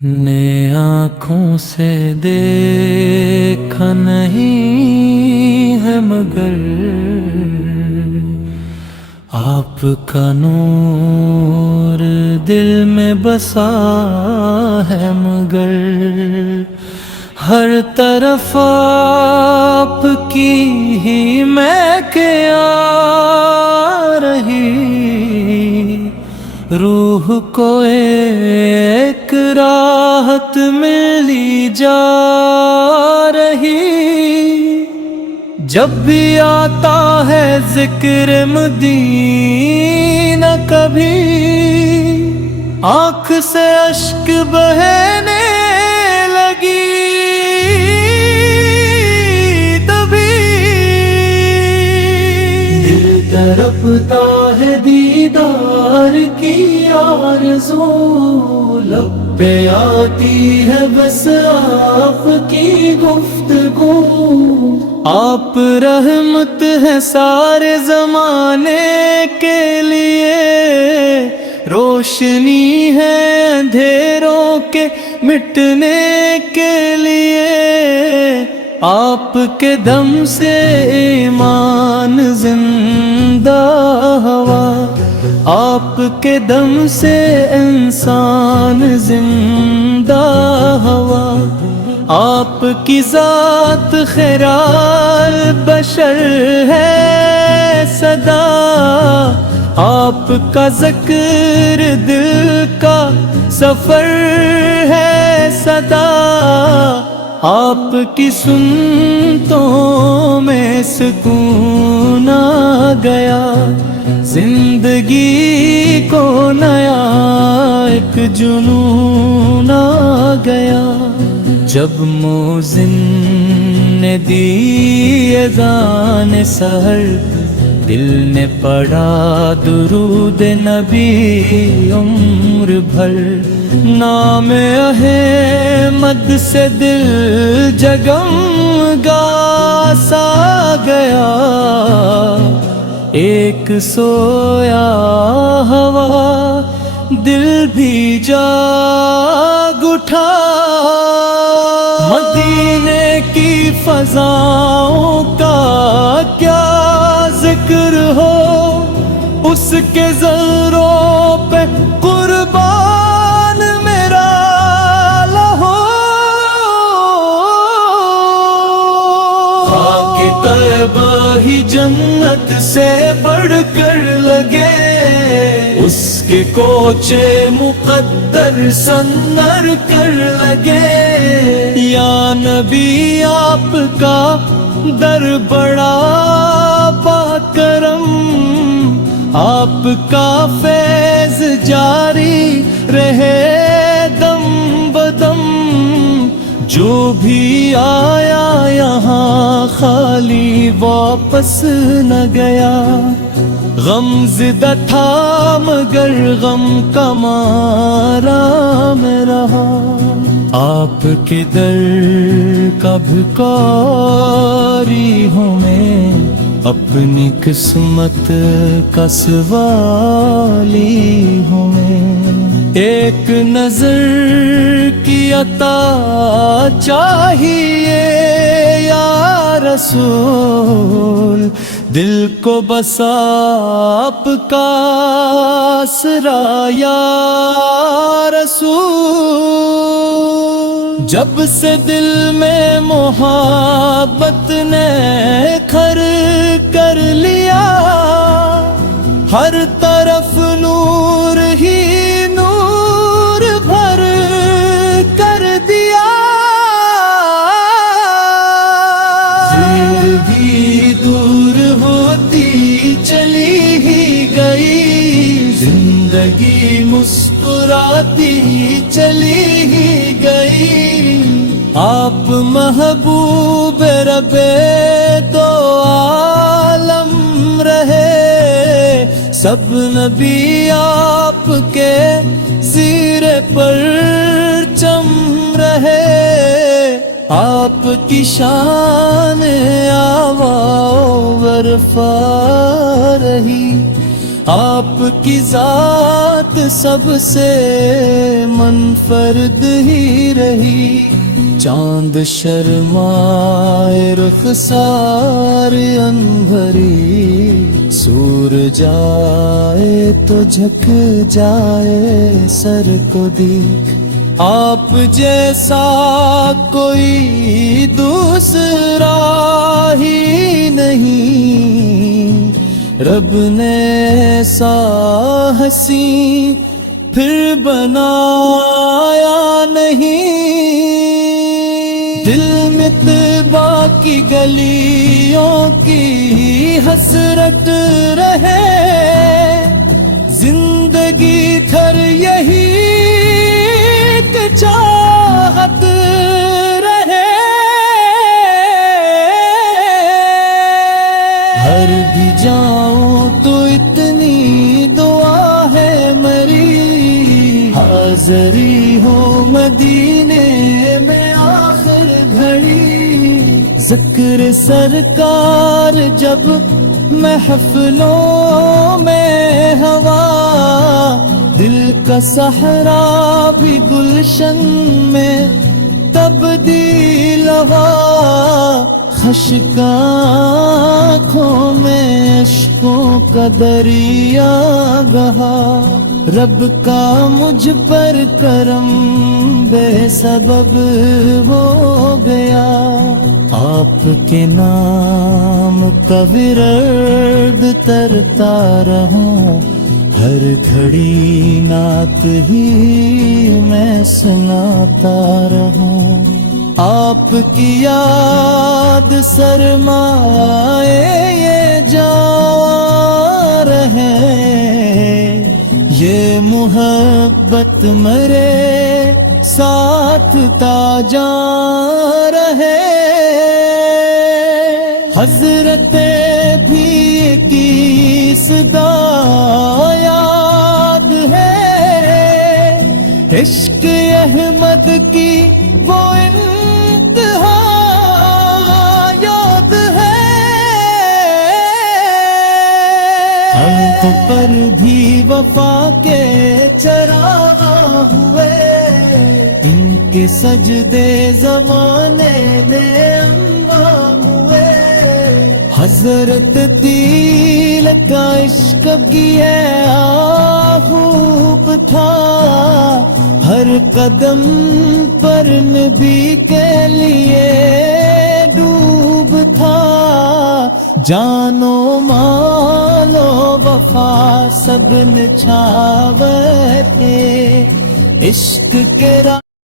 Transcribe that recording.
نے آنکھوں سے دیکھا نہیں ہے مگر آپ کا نور دل میں بسا ہے مگر ہر طرف آپ کی ہی مہکے آ رہی روح کو ایک راحت ملی جا رہی جب بھی آتا ہے ذکر مدینہ کبھی آنکھ سے اشک بہنے لگی تبھی دل تڑپتا ہے دیدار کی آرزو لب پہ آتی ہے بس آپ کی گفتگو آپ رحمت ہے سارے زمانے کے لیے روشنی ہے اندھیروں کے مٹنے کے لیے آپ کے دم سے ایمان زندہ ہوا آپ کے دم سے انسان زندہ ہوا آپ کی ذات خیرال بشر ہے صدا آپ کا ذکر دل کا سفر ہے صدا آپ کی سنتوں میں سکون آ گیا زندگی کو نیا ایک جنون آ گیا جب موذن نے دی اذان سحر دل نے پڑھا درود نبی عمر بھر نام احمد سے دل جگمگا سا گیا ایک سویا ہوا دل بھی جاگ اٹھا مدینے کی فضاؤں کا کیا ذکر ہو اس کے ذروں پہ قربان میرا لہو خاک طیبہ ہی جنت سے بڑھ کر لگے اس کے کوچے مقدر سنر کر لگے یا نبی آپ کا در بڑا با کرم آپ کا فیض جاری رہے دم بدم جو بھی آیا یہاں خالی واپس نہ گیا غم زدہ تھا مگر غم کا مارا میں رہا آپ کے در کا بھکاری ہوں میں اپنی قسمت کا سوالی ہوں میں ایک نظر کی عطا چاہیے یا رسول دل کو بس آپ کا آسرا یا رسول جب سے دل میں محبت نے گھر کر لیا ہر طرف نور ہی نور بھر کر دیا زندگی دور ہوتی چلی ہی گئی زندگی مسکراتی چلی ہی گئی آپ محبوب رب دو عالم رہے سب نبی آپ کے سیرے پر چم رہے آپ کی شان آوا و برفا رہی آپ کی ذات سب سے منفرد ہی رہی، چاند شرمائے رخسار انبھری، سورج آئے تو جھک جائے سر کو دیکھ، آپ جیسا کوئی دوسرا ہی نہیں، رب نے ایسا حسین پھر بنایا نہیں، دل میں طیبہ کی گلیوں کی حسرت رہے، زندگی تھر یہی کہ چاہت رہے، ہر بھی جاؤں تو اتنی دعا ہے میری، حاضری ہو مدینے میں آخر گھڑی، ذکر سرکار جب محفلوں میں ہوا، دل کا صحرا بھی گلشن میں تبدیل ہوا، خشک آنکھوں میں اشکوں کا دریا بہا، رب کا مجھ پر کرم بے سبب ہو گیا، آپ کے نام کا ورد ترتا رہوں، ہر گھڑی نعت ہی میں سناتا رہوں، آپ کی یاد سرمائے یہ جا رہے، یہ محبت مرے ساتھ تاجا رہے، حضرت بھی کی صدا یاد ہے، عشق احمد کی وہ انتہا یاد ہے، ہم پر بھی وفا کے چراغ ہوئے، ان کے سجدے زمانے میں انبام ہوئے، حضرت تیل کا عشق کی خوب تھا، ہر قدم پر نبی کے لیے ڈوب تھا، جانو مالو وفا سب نچھاور تھے، عشق کے